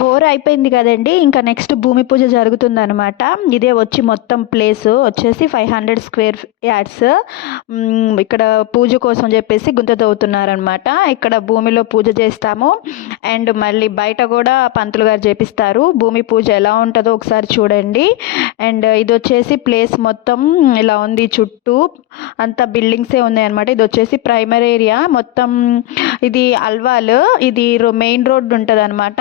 Bore అయిపోయింది కదండి. ఇంకా నెక్స్ట్ భూమి పూజ జరుగుతుందనమాట. ఇదే వచ్చి మొత్తం ప్లేస్ వచ్చేసి 500 స్క్వేర్ యార్డ్స్. ఇక్కడ పూజ కోసం చెప్పేసి గుంత తవ్వుతున్నారనమాట. ఇక్కడ భూమిలో పూజ చేస్తాము. అండ్ మళ్ళీ బయట కూడా పంతులు గారు చేపిస్తారు. భూమి పూజ ఎలా ఉంటుందో ఒకసారి చూడండి. అండ్ ఇది వచ్చేసి ప్లేస్ మొత్తం ఇలా ఉంది. చుట్టూ అంతా బిల్డింగ్సే ఉన్నాయన్నమాట. ఇది వచ్చేసి ప్రైమరీ ఏరియా మొత్తం. ఇది అల్వాల్. ఇది మెయిన్ రోడ్ ఉంటుంది అనమాట.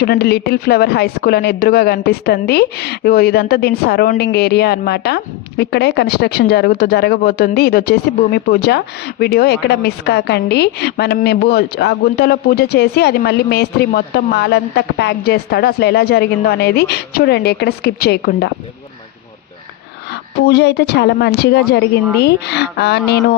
చూడండి, లిటిల్ ఫ్లవర్ హై స్కూల్ అని ఎదురుగా కనిపిస్తుంది. ఇదంతా దీని సరౌండింగ్ ఏరియా అనమాట. ఇక్కడే కన్స్ట్రక్షన్ జరగబోతుంది. ఇది వచ్చేసి భూమి పూజ వీడియో, ఎక్కడ మిస్ కాకండి. మనం ఆ గుంతలో పూజ చేసి అది మళ్ళీ మేస్త్రి మొత్తం మాలంతా ప్యాక్ చేస్తాడు. అసలు ఎలా జరిగిందో అనేది చూడండి, ఎక్కడ స్కిప్ చేయకుండా. పూజ అయితే చాలా మంచిగా జరిగింది. నేను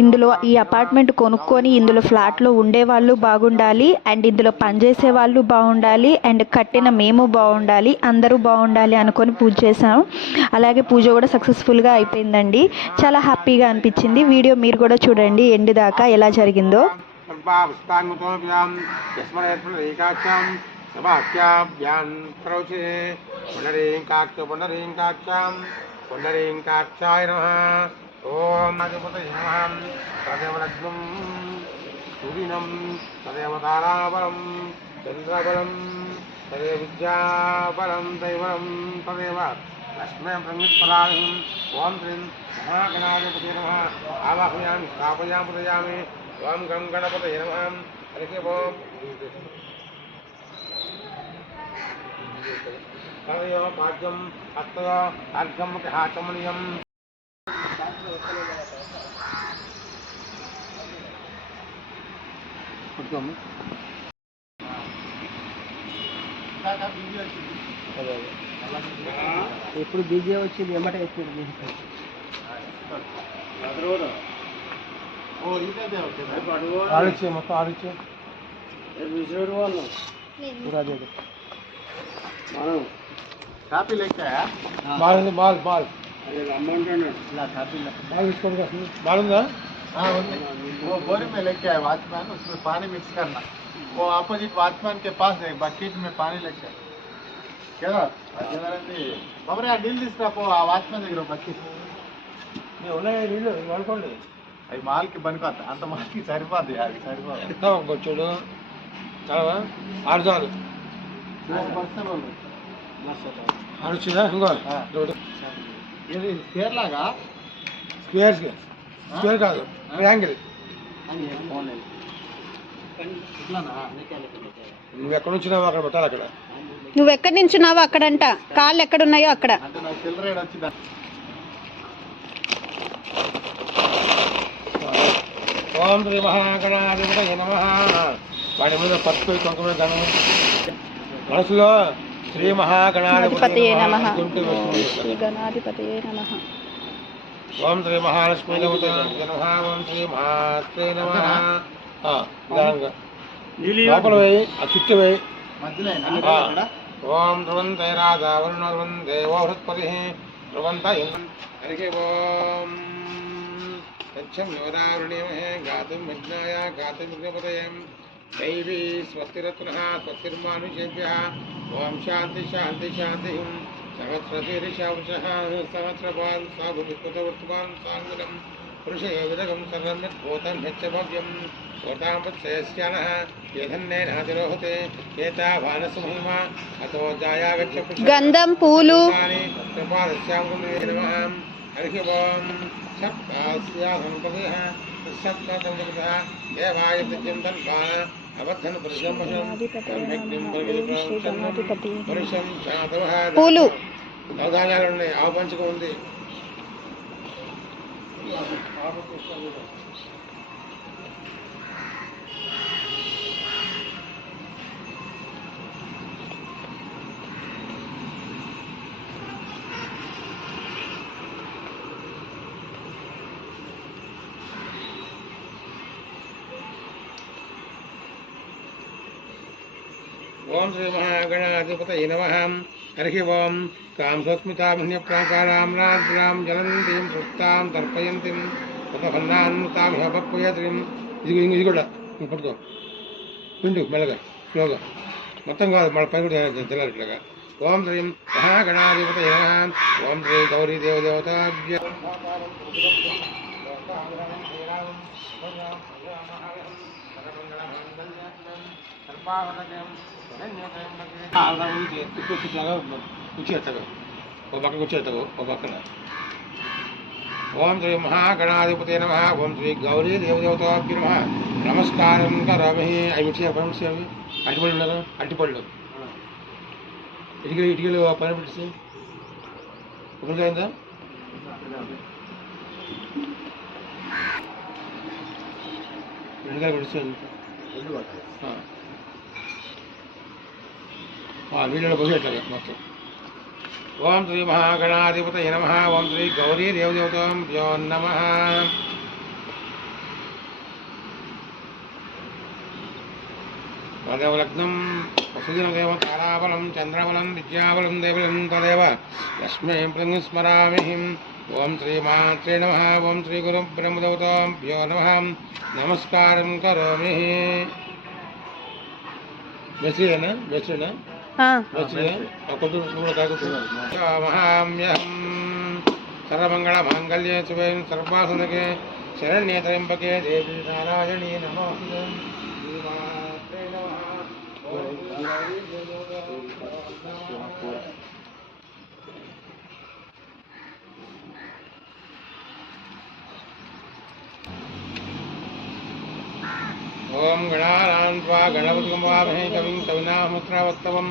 ఇందులో ఈ అపార్ట్మెంట్ కొనుక్కొని ఇందులో ఫ్లాట్లో ఉండేవాళ్ళు బాగుండాలి, అండ్ ఇందులో పనిచేసే వాళ్ళు బాగుండాలి, అండ్ కట్టిన మేము బాగుండాలి, అందరూ బాగుండాలి అనుకొని పూజ చేసాము. అలాగే పూజ కూడా సక్సెస్ఫుల్గా అయిపోయిందండి. చాలా హ్యాపీగా అనిపించింది. వీడియో మీరు కూడా చూడండి ఎండ్ దాకా ఎలా జరిగిందో. పుండరీకాక్షాయ నమః. ఓం అధిపతయే నమః. తదేవ లగ్నం సూర్యం తదేవ తారాబలం చంద్రబలం తదేవ విద్యాబలం దైవం తదేవ లక్ష్మీ సంయుక్తపదాయం. ఓం శ్రీం మహాగణాధిపతయే నమః. ఆవాహయామి స్థాపయామి పూజయామి. ఓం గం గణపతయే నమః. హరి ఓం. తదయో భాగ్యం హస్తయో అర్ఘం హాచమనీయం. ఎప్పుడు బీజే వచ్చింది ఎమ్మటే ఎప్పుడు ఆడిచ్చే మొత్తం ఆడిచ్చే కాపీ లెక్క ball ball ball amount ball తీసుకోండి. బాల్ ఉందా? वो बोरी में लेके आए वॉचमैन, उसमें पानी मिक्स करना. वो अपोजिट वॉचमैन के पास है, बकेट में पानी लेके क्या బాబరే ఆ నీళ్ళు తీసుకురాపో. ఆ వాచ్మెన్ దగ్గర బకెట్ ఉన్నాయి. నీళ్ళు వాడుకోండి. అవి మాల్కి పనికొస్తా. అంత మాల్కి సరిపోద్ది. అవి సరిపోదు. చూడు చాలా ఆరు చాలు ఆడొచ్చిందా? ఇంకో ఇది స్క్వేర్ లాగా. స్క్వేర్ కాదు, ట్రయాంగిల్. నువ్వు ఎక్కడ నుంచినావు అక్కడ పెట్టాలి. అక్కడ నువ్వు ఎక్కడి నుంచున్నావో అక్కడంట. కాళ్ళు ఎక్కడున్నాయో అక్కడ. ఓం శ్రీ మహాగణాధిపతయే నమః. వాడి మీద పసుపు కుంకుమ గణం మనసులో శ్రీ మహాగణాధిపతయే నమః. ఓం శ్రీ మహాలక్ష్మీ నమః. ఓం శ్రీ మహాత్రే నమః. లోపల వేయి, ఆ చుట్టూ వేయి. ఓం ధ్రువంతే రాజా వరుణ ధ్రువంతే ఓ బృహస్పతి ధ్రువంత. హరి ఓం గచ్చం యోదారుణ్యమహే గాతుం విఘ్నాయ గాతుం విఘ్నపతయం. दैवी स्वस्तिरत्नः स्वस्तिर्मानुषेभ्यः. ओम शांति शांति शांति. सहस्रशीर्षवशः सहस्रपान् साधुविद्वतवर्तमान् साङ्गलं पुरुषे विदगं सर्वं यद्भूतं यच्च भव्यं भूतामत्सयस्यानः यधन्नेनातिरोहते एतावानसुमहिमा अतो जायागच्छ गन्धं पूलु कृपालस्याङ्गुले नमः. हरिः ओम सप्तास्याहंपदः सप्तसंपदः देवाय दिव्यं तन्वाः అవధన పురుషం పూలు నవధాన్యాలు ఉన్నాయి. ఆవు పంచకం ఉంది. ఓం శ్రీ మహాగణాధిపతయే నమః. హరి ఓం కాంస్మితామన్యప్రాకారాం రాజ్రాం జలంతీం సుప్తాం తర్పయంతిం తదఫన్నాన్తాం హపపయత్రిం. ఇది కూడా పట్టుకో, పిండు మెల్లగా స్లోగా. మొత్తం కాదు మన పని కూడా తెల్లాలి ఇట్లాగా. ఓం శ్రీం మహాగణాధిపతయే నమః. ఓం శ్రీ గౌరీ దేవదేవతాభ్య కూర్చేస్తావు ఒక పక్కన కూర్చేస్తావు ఒక పక్కన. ఓం శ్రీ మహాగణాధిపతయే నమః. ఓం శ్రీ గౌరీ దేవదేవతాభ్య నమః. నమస్కారం కరామి. అవి వచ్చాయి పని వచ్చాయి. అవి అరటిపళ్ళు ఉన్నారు, అరటిపళ్ళు ఇటుకలు పని పెట్టేసి ఒకటి అయిందా? రెండుకాయలు పెట్టేసి వీళ్ళలో పోసేట్లాగా మొత్తం. ఓం శ్రీ మహాగణాధిపతయే నమః. ఓం శ్రీ గౌరీ దేవదేవతాభ్యో నమః. తదేవలగ్నం వసుదినదేవ తారాబలం చంద్రబలం విద్యాబలం దేవలం తదేవ లక్ష్మీ స్మరామి. ఓం శ్రీమాత్రే నమః. ఓం శ్రీ గురు బ్రహ్మదేవతాభ్యో నమః. నమస్కారం కరోమి. మెస్రీనా మెస్రీనా మహామ్యహం సర్వమంగళమాంగళ్యే శుభే సర్వాసనకే శరణ్యే త్రయంబకే దేవి నారాయణీ నమోస్తుతే. ఓం గణానాం త్వా గణపతిం వామహే కవిం కవినాముద్రావత్తమం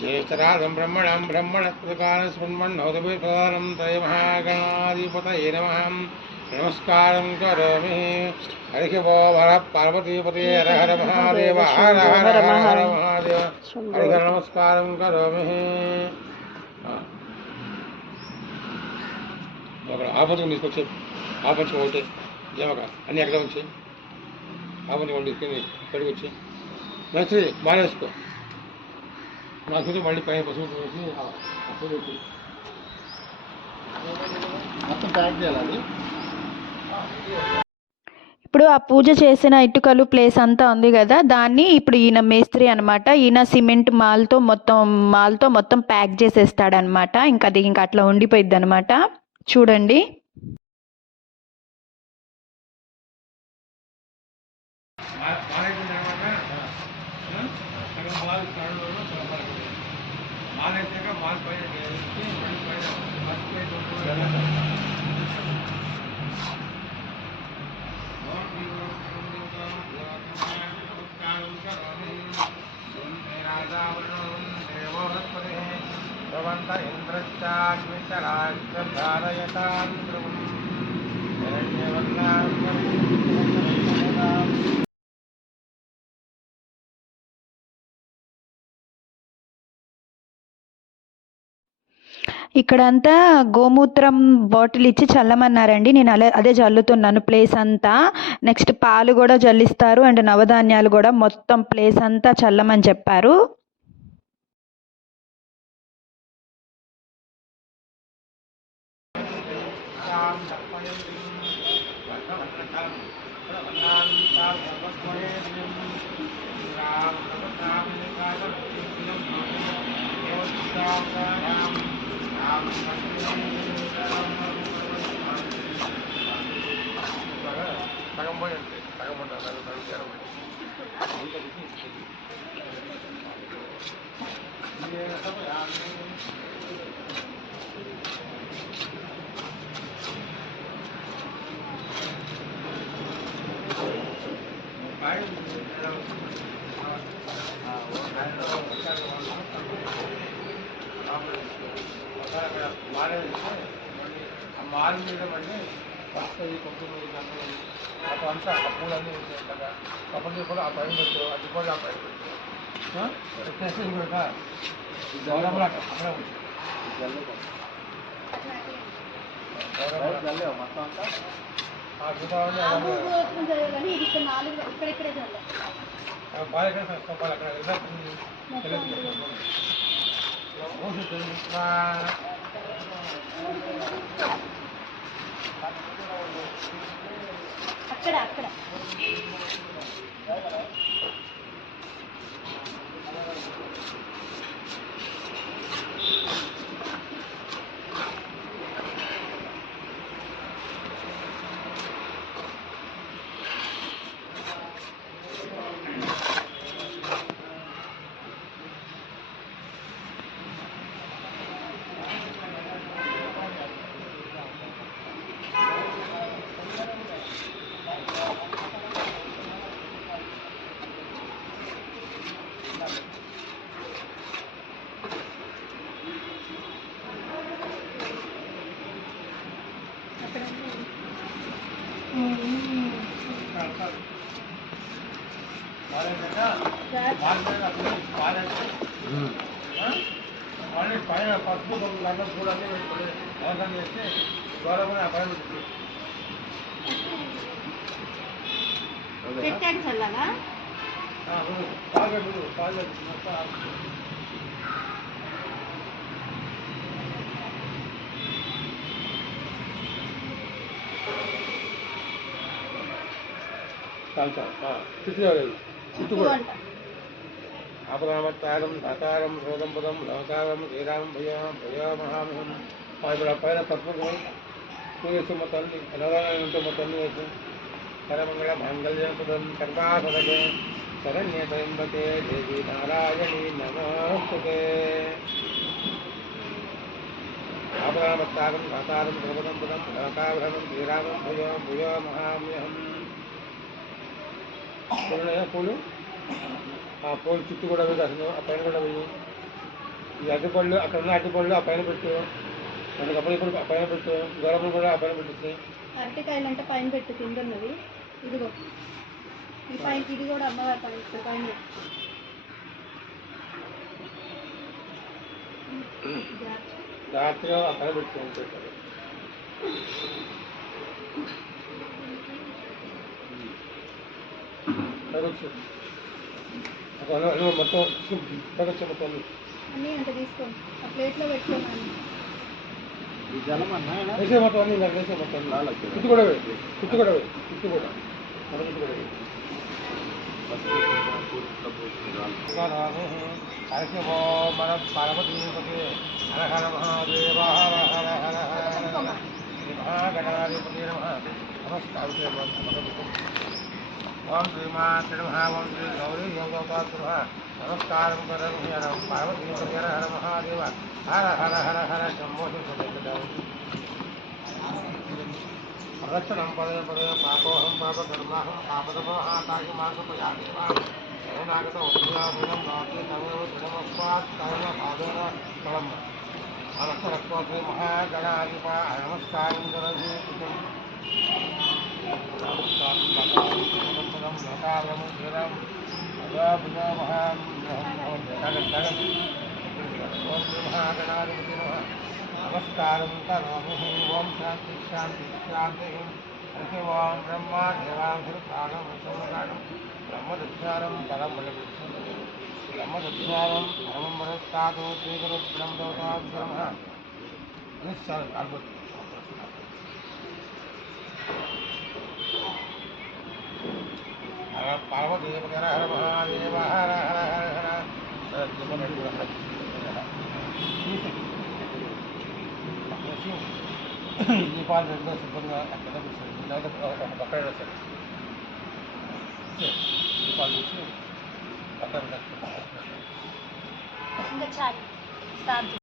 జ్యేష్ఠరాజం బ్రహ్మణం బ్రహ్మణస్పతికారం స్మృణ్మన్నోదభిప్రదానం త్రయమహాగణాధిపతయే నమః. నమస్కారం కరోమి. హరి ఓ హర పార్వతీపతే హర హర మహాదేవ హర హర హర మహాదేవ హరి హర. నమస్కారం కరోమి. అక్కడ ఆపంచకం తీసుకొచ్చి ఆపంచకం ఒకటి ఏమక అన్నీ ఎక్కడ వచ్చి ఆపంచకం తీసుకొని ఇక్కడికి వచ్చి మంచి మానేసుకో. నాకు మళ్ళీ పైన పసుపు వేసి మొత్తం ప్యాక్ చేయాలి. ఇప్పుడు ఆ పూజ చేసిన ఇటుకలు ప్లేస్ అంతా ఉంది కదా, దాన్ని ఇప్పుడు ఈయన మేస్త్రి అనమాట. ఈయన సిమెంట్ మాల్తో మొత్తం ప్యాక్ చేసేస్తాడనమాట. ఇంకా అది ఇంకా అట్లా ఉండిపోయిద్ది అనమాట. చూడండి. ఇక్కడంతా గోమూత్రం బాటిల్ ఇచ్చి చల్లమన్నారండి. నేను అదే చల్లుతున్నాను ప్లేస్ అంతా. నెక్స్ట్ పాలు కూడా జల్లిస్తారు అండ్ నవధాన్యాలు కూడా మొత్తం ప్లేస్ అంతా చల్లమని చెప్పారు. మాల్ మీద మళ్ళీ వస్తుంది కొంచెం అంతా ఆ పూలన్నీ ఉంటాయి. కప్పటి కూడా ఆ పైన పెట్టు, అది కూడా ఆ పైన పెట్టు కూడా మొత్తం అంతా అక్కడ పైన పసుపు గంటలు కూడా అవసరం చేస్తే గౌరవమైన పైన పెట్టాడు చల్లగా పాలు చుట్టూ కూడా అపరామత్తారం సాకారం శోధం పదం లవకారం శ్రీరామం భయామహామహం ఇప్పుడు పైన తత్వం పూజేస్తూ మొత్తాన్ని అనగానే ఉంటే మొత్తాన్ని వేసి కరమంగళ మాంగళ్యం సుధం కర్మాసదకే శరణ్య త్రయంబకే దేవి నారాయణి నమోస్తుతే అపరామత్తారం సాకారం శోధం పదం లవకారం శ్రీరామం భయామహామ్యహం పూలు ఆ పూలు చుట్టూ కూడా వేసి అసలు ఆ పైన కూడా వేయి ఈ అడ్డుపళ్ళు అక్కడ ఉన్న అడ్డుపళ్ళు ఆ పైన పెట్టు రెండు కప్పలు ఇప్పుడు ఆ పైన పెట్టు గొడవలు కూడా ఆ పైన పెట్టేసి అరటికాయలు అంటే పైన పెట్టు తింటున్నది ఇదిగో ఈ పైన ఇది కూడా అమ్మగారు పైన పైన జాగ్రత్తగా ఆ పైన పెట్టు మొత్తం మొత్తం అన్నీ అంత తీసుకోండి ఆ ప్లేట్లో పెట్టుకోండి వేసే మొత్తం అన్ని వేసే మొత్తం చుట్టూ కూడా వేయి చుట్టూ కూడా వేయి చుట్టూ కూడా చుట్టూ కూడా వేయి మన పార్వతీ హర హర మహాదేవ హర హర హర హర మహాగణాధిపతి నమస్కారం ఓం శ్రీమాతృ ఓం శ్రీ గౌరీ యోగోపాత్ర నమస్కారం కరం పార్వతీ హర హర మహాదేవ హర హర హర హర శంభో ప్రదక్షిణం పదే పదే పాపోహం పాపకర్మాహం పాపదమోహాతాయి మాసపయాగత ఉద్యాహీనం నాటి తమిళ శ్రీమస్వాత్ కైన పాదోన కళం అనక్షరత్వ శ్రీ మహాగణాధిప నమస్కారం కరది నమస్కారం కరోమి ఓం శాంతి శాంతి శాంతి హరి ఓం బ్రహ్మ దేవాంశం బ్రహ్మదక్షారం పరం బ్రహ్మదక్షారం బ్రహ్మస్తాదు శ్రీగురు బ్రహ్మదోతాబ్రహ్మ నిశ్చారం అద్భుతం పార్వదేవ హర హర మహాదేవ హర హర హర హర దీపాలు రెండో శుభ్రంగా అక్కడ పక్కన వేస్తారు దీపాలు తీసి పక్కన ఇంకా చాలు స్టార్ట్